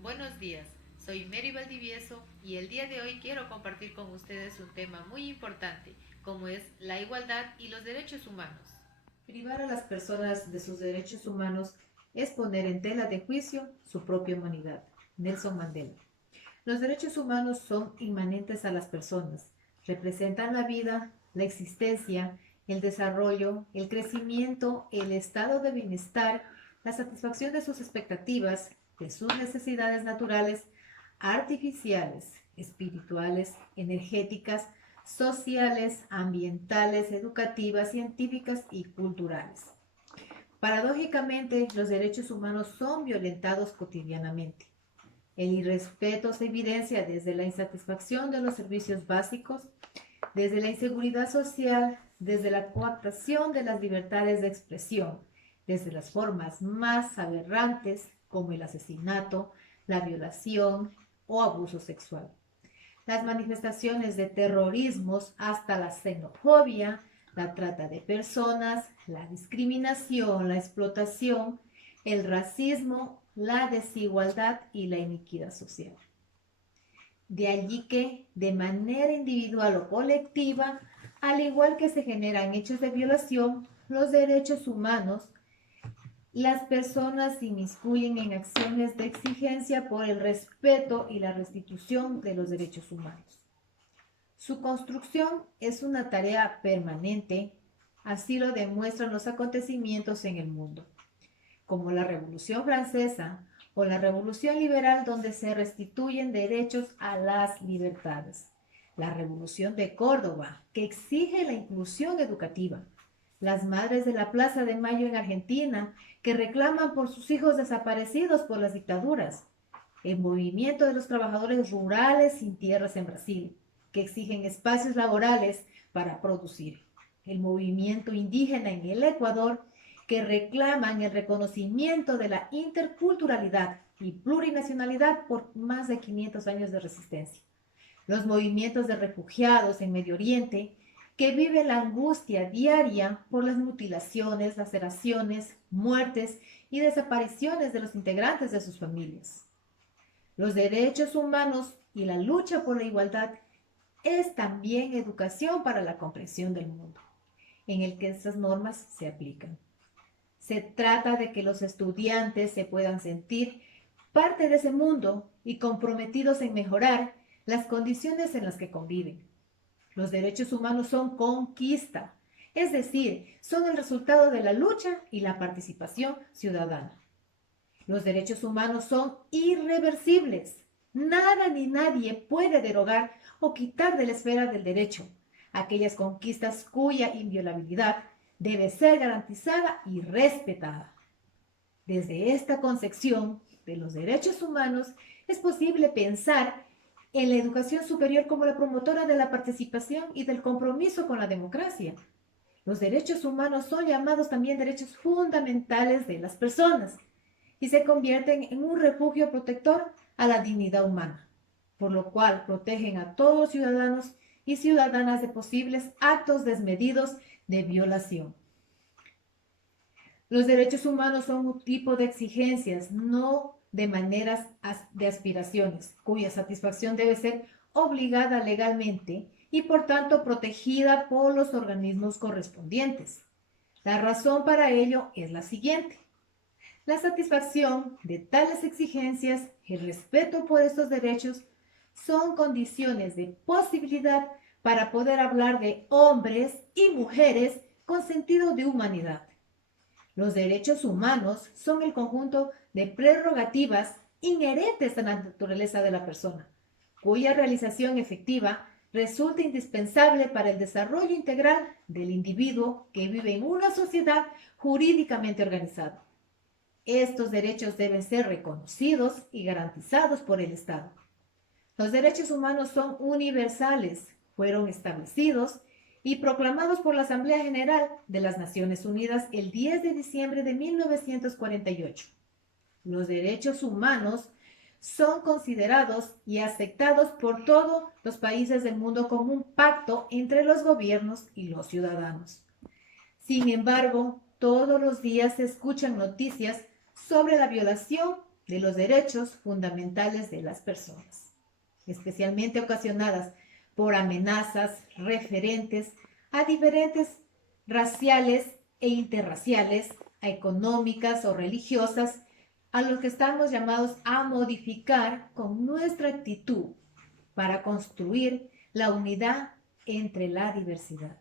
Buenos días, soy Mary Valdivieso y el día de hoy quiero compartir con ustedes un tema muy importante, como es la igualdad y los derechos humanos. Privar a las personas de sus derechos humanos es poner en tela de juicio su propia humanidad. Nelson Mandela. Los derechos humanos son inmanentes a las personas. Representan la vida, la existencia, el desarrollo, el crecimiento, el estado de bienestar, la satisfacción de sus expectativas, de sus necesidades naturales, artificiales, espirituales, energéticas, sociales, ambientales, educativas, científicas y culturales. Paradójicamente, los derechos humanos son violentados cotidianamente. El irrespeto se evidencia desde la insatisfacción de los servicios básicos, desde la inseguridad social, desde la coartación de las libertades de expresión, desde las formas más aberrantes como el asesinato, la violación o abuso sexual. Las manifestaciones de terrorismos hasta la xenofobia, la trata de personas, la discriminación, la explotación, el racismo, la desigualdad y la iniquidad social. De allí que, de manera individual o colectiva, al igual que se generan hechos de violación, los derechos humanos, las personas se inmiscuyen en acciones de exigencia por el respeto y la restitución de los derechos humanos. Su construcción es una tarea permanente, así lo demuestran los acontecimientos en el mundo, como la Revolución Francesa o la Revolución Liberal, donde se restituyen derechos a las libertades. La Revolución de Córdoba, que exige la inclusión educativa. Las madres de la Plaza de Mayo en Argentina, que reclaman por sus hijos desaparecidos por las dictaduras. El movimiento de los trabajadores rurales sin tierras en Brasil, que exigen espacios laborales para producir. El movimiento indígena en el Ecuador, que reclaman el reconocimiento de la interculturalidad y plurinacionalidad por más de 500 años de resistencia. Los movimientos de refugiados en Medio Oriente, que viven la angustia diaria por las mutilaciones, laceraciones, muertes y desapariciones de los integrantes de sus familias. Los derechos humanos y la lucha por la igualdad es también educación para la comprensión del mundo, en el que estas normas se aplican. Se trata de que los estudiantes se puedan sentir parte de ese mundo y comprometidos en mejorar las condiciones en las que conviven. Los derechos humanos son conquista, es decir, son el resultado de la lucha y la participación ciudadana. Los derechos humanos son irreversibles. Nada ni nadie puede derogar o quitar de la esfera del derecho aquellas conquistas cuya inviolabilidad debe ser garantizada y respetada. Desde esta concepción de los derechos humanos es posible pensar en la educación superior como la promotora de la participación y del compromiso con la democracia. Los derechos humanos son llamados también derechos fundamentales de las personas y se convierten en un refugio protector a la dignidad humana, por lo cual protegen a todos los ciudadanos y ciudadanas de posibles actos desmedidos de violación. Los derechos humanos son un tipo de exigencias, no de maneras de aspiraciones, cuya satisfacción debe ser obligada legalmente y por tanto protegida por los organismos correspondientes. La razón para ello es la siguiente. La satisfacción de tales exigencias y el respeto por estos derechos son condiciones de posibilidad para poder hablar de hombres y mujeres con sentido de humanidad. Los derechos humanos son el conjunto de prerrogativas inherentes a la naturaleza de la persona, cuya realización efectiva resulta indispensable para el desarrollo integral del individuo que vive en una sociedad jurídicamente organizada. Estos derechos deben ser reconocidos y garantizados por el Estado. Los derechos humanos son universales, fueron establecidos y proclamados por la Asamblea General de las Naciones Unidas el 10 de diciembre de 1948. Los derechos humanos son considerados y aceptados por todos los países del mundo como un pacto entre los gobiernos y los ciudadanos. Sin embargo, todos los días se escuchan noticias sobre la violación de los derechos fundamentales de las personas, especialmente ocasionadas por amenazas referentes a diferentes raciales e interraciales, a económicas o religiosas, a los que estamos llamados a modificar con nuestra actitud para construir la unidad entre la diversidad.